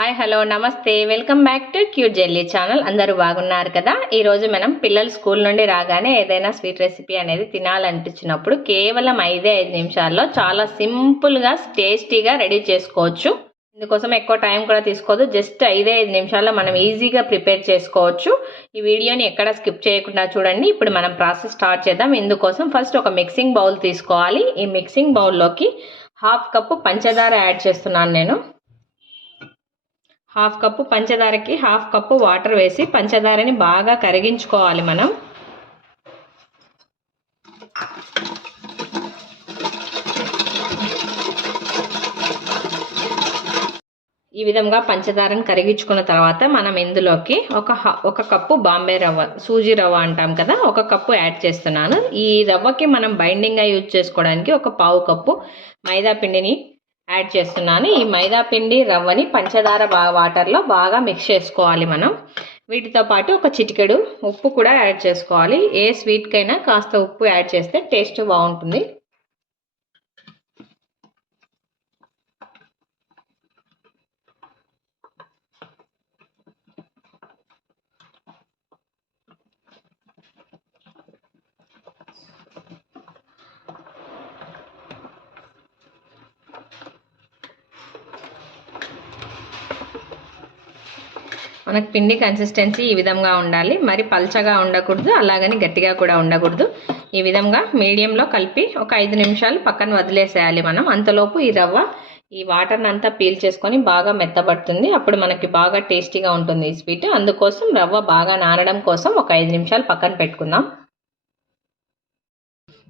Hi hello నమస్తే welcome back to cute jelly channel. అందరూ బాగున్నారు కదా. ఈరోజు మనం పిల్లలు స్కూల్ నుండి రాగానే ఏదైనా స్వీట్ రెసిపీ అనేది తినాలనిపించినప్పుడు కేవలం 5 నిమిషాల్లో చాలా సింపుల్గా టేస్టీగా రెడీ చేసుకోవచ్చు. ఇందుకోసం ఎక్కువ టైం కూడా తీసుకోదు. జస్ట్ 5 నిమిషాల్లో మనం ఈజీగా ప్రిపేర్ చేసుకోవచ్చు. ఈ వీడియోని ఎక్కడ స్కిప్ చేయకుండా చూడండి. ఇప్పుడు మనం ప్రాసెస్ స్టార్ట్ చేద్దాం. ఇందుకోసం ఫస్ట్ ఒక మిక్సింగ్ బౌల్ తీసుకోవాలి. ఈ మిక్సింగ్ బౌల్లోకి 1/2 కప్పు పంచదార యాడ్ చేస్తున్నాను నేను. 1/2 కప్పు పంచదారకి 1/2 కప్పు వాటర్ వేసి పంచదారని బాగా కరిగించుకోవాలి మనం. ఈ విధంగా పంచదారని కరిగించుకున్న తర్వాత మనం ఇందులోకి ఒక కప్పు బాంబే రవ్వ, సూజీ రవ్వ అంటాం కదా, 1 కప్పు యాడ్ చేస్తున్నాను. ఈ రవ్వకి మనం బైండింగ్గా యూజ్ చేసుకోవడానికి 1/4 కప్పు మైదా పిండిని యాడ్ చేస్తున్నాను. ఈ మైదా పిండి రవ్వని పంచదార వాటర్లో బాగా మిక్స్ చేసుకోవాలి మనం. వీటితో పాటు ఒక చిటికెడు ఉప్పు కూడా యాడ్ చేసుకోవాలి. ఏ స్వీట్కైనా కాస్త ఉప్పు యాడ్ చేస్తే టేస్ట్ బాగుంటుంది. మనకు పిండి కన్సిస్టెన్సీ ఈ విధంగా ఉండాలి. మరి పల్చగా ఉండకూడదు, అలాగని గట్టిగా కూడా ఉండకూడదు. ఈ విధంగా మీడియంలో కలిపి ఒక 5 నిమిషాలు పక్కన వదిలేసేయాలి మనం. అంతలోపు ఈ రవ్వ ఈ వాటర్ని అంతా పీల్ చేసుకొని బాగా మెత్తబడుతుంది. అప్పుడు మనకి బాగా టేస్టీగా ఉంటుంది ఈ స్వీట్. అందుకోసం రవ్వ బాగా నానడం కోసం ఒక 5 నిమిషాలు పక్కన పెట్టుకుందాం.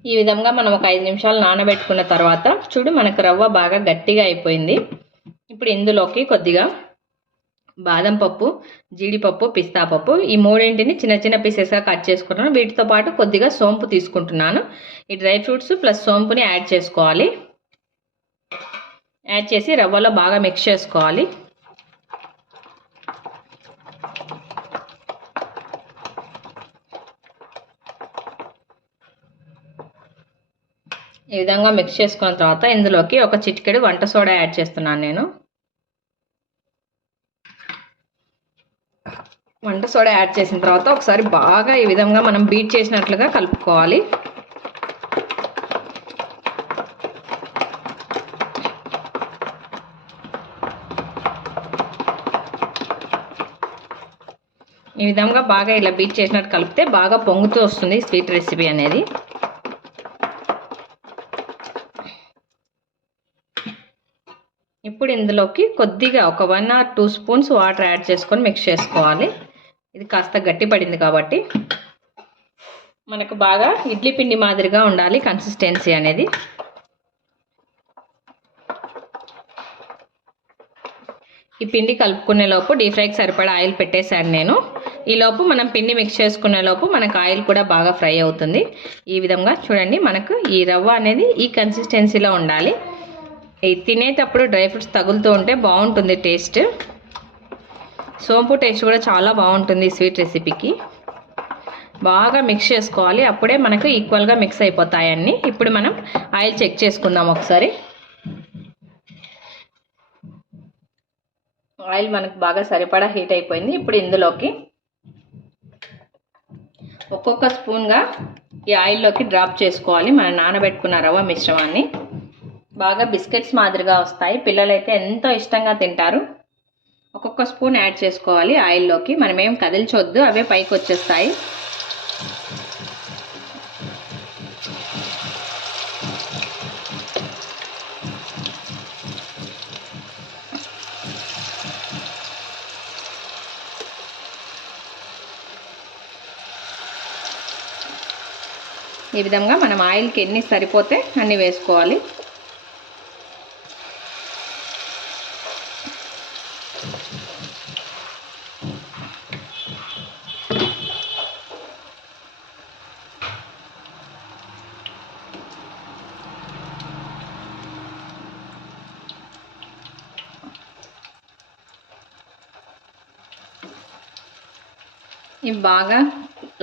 ఈ విధంగా మనం ఒక 5 నిమిషాలు నానబెట్టుకున్న తర్వాత చూడు, మనకు రవ్వ బాగా గట్టిగా అయిపోయింది. ఇప్పుడు ఇందులోకి కొద్దిగా బాదం పప్పు, జీడిపప్పు, పిస్తా పప్పు, ఈ మూడింటిని చిన్న చిన్న పీసెస్గా కట్ చేసుకుంటున్నాను. వీటితో పాటు కొద్దిగా సోంపు తీసుకుంటున్నాను. ఈ డ్రై ఫ్రూట్స్ ప్లస్ సోంపుని యాడ్ చేసుకోవాలి. యాడ్ చేసి రవ్వలో బాగా మిక్స్ చేసుకోవాలి. ఈ విధంగా మిక్స్ చేసుకున్న తర్వాత ఇందులోకి ఒక చిటికెడు వంట సోడా యాడ్ చేస్తున్నాను నేను. వంట సోడా యాడ్ చేసిన తర్వాత ఒకసారి బాగా ఈ విధంగా మనం బీట్ చేసినట్లుగా కలుపుకోవాలి. ఈ విధంగా బాగా ఇలా బీట్ చేసినట్టు కలిపితే బాగా పొంగుతూ వస్తుంది స్వీట్ రెసిపీ అనేది. ఇప్పుడు ఇందులోకి కొద్దిగా ఒక 1 or 2 స్పూన్స్ వాటర్ యాడ్ చేసుకొని మిక్స్ చేసుకోవాలి. ఇది కాస్త గట్టి పడింది కాబట్టి మనకు బాగా ఇడ్లీ పిండి మాదిరిగా ఉండాలి కన్సిస్టెన్సీ అనేది. ఈ పిండి కలుపుకునే లోపు డీప్ ఫ్రైకి సరిపడా ఆయిల్ పెట్టేశాను నేను. ఈ లోపు మనం పిండి మిక్స్ చేసుకునే లోపు మనకు ఆయిల్ కూడా బాగా ఫ్రై అవుతుంది. ఈ విధంగా చూడండి, మనకు ఈ రవ్వ అనేది ఈ కన్సిస్టెన్సీలో ఉండాలి. తినేటప్పుడు డ్రై ఫ్రూట్స్ తగులుతూ ఉంటే బాగుంటుంది టేస్ట్. సోంపు టేస్ట్ కూడా చాలా బాగుంటుంది స్వీట్ రెసిపీకి. బాగా మిక్స్ చేసుకోవాలి, అప్పుడే మనకు ఈక్వల్గా మిక్స్ అయిపోతాయి అన్నీ. ఇప్పుడు మనం ఆయిల్ చెక్ చేసుకుందాం ఒకసారి. ఆయిల్ మనకు బాగా సరిపడా హీట్ అయిపోయింది. ఇప్పుడు ఇందులోకి ఒక్కొక్క స్పూన్గా ఈ ఆయిల్లోకి డ్రాప్ చేసుకోవాలి మనం నానబెట్టుకున్న రవ్వ మిశ్రమాన్ని. బాగా బిస్కెట్స్ మాదిరిగా వస్తాయి, పిల్లలైతే ఎంతో ఇష్టంగా తింటారు. ఒక్కొక్క స్పూన్ యాడ్ చేసుకోవాలి ఆయిల్లోకి. మనం ఏం కదిల్చొద్దు, అవే పైకి వచ్చేస్తాయి. ఈ విధంగా మనం ఆయిల్కి ఎన్ని సరిపోతే అన్ని వేసుకోవాలి. ఇవి బాగా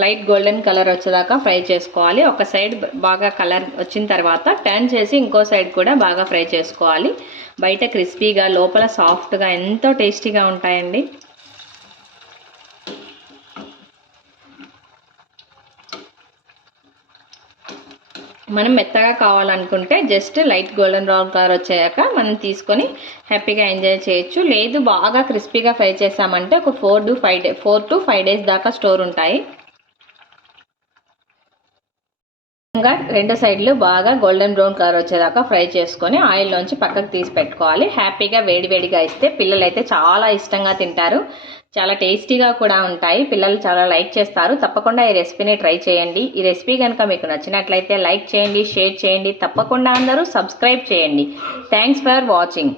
లైట్ గోల్డెన్ కలర్ వచ్చేదాకా ఫ్రై చేసుకోవాలి. ఒక సైడ్ బాగా కలర్ వచ్చిన తర్వాత టర్న్ చేసి ఇంకో సైడ్ కూడా బాగా ఫ్రై చేసుకోవాలి. బయట క్రిస్పీగా లోపల సాఫ్ట్గా ఎంతో టేస్టీగా ఉంటాయండి. మనం మెత్తగా కావాలనుకుంటే just light golden brown colour వచ్చాక మనం తీసుకొని హ్యాపీగా ఎంజాయ్ చేయొచ్చు. లేదు బాగా క్రిస్పీగా ఫ్రై చేసామంటే ఒక 4 to 5 days దాకా స్టోర్ ఉంటాయి. ఇంకా రెండు సైడ్లు బాగా గోల్డెన్ బ్రౌన్ కలర్ వచ్చేదాకా ఫ్రై చేసుకొని ఆయిల్లోంచి పక్కకు తీసి పెట్టుకోవాలి. హ్యాపీగా వేడివేడిగా ఇస్తే పిల్లలు అయితే చాలా ఇష్టంగా తింటారు. చాలా టేస్టీగా కూడా ఉంటాయి. పిల్లలు చాలా లైక్ చేస్తారు. తప్పకుండా ఈ రెసిపీని ట్రై చేయండి. ఈ రెసిపీ కనుక మీకు నచ్చినట్లయితే లైక్ చేయండి, షేర్ చేయండి. తప్పకుండా అందరూ సబ్స్క్రైబ్ చేయండి. Thanks for watching.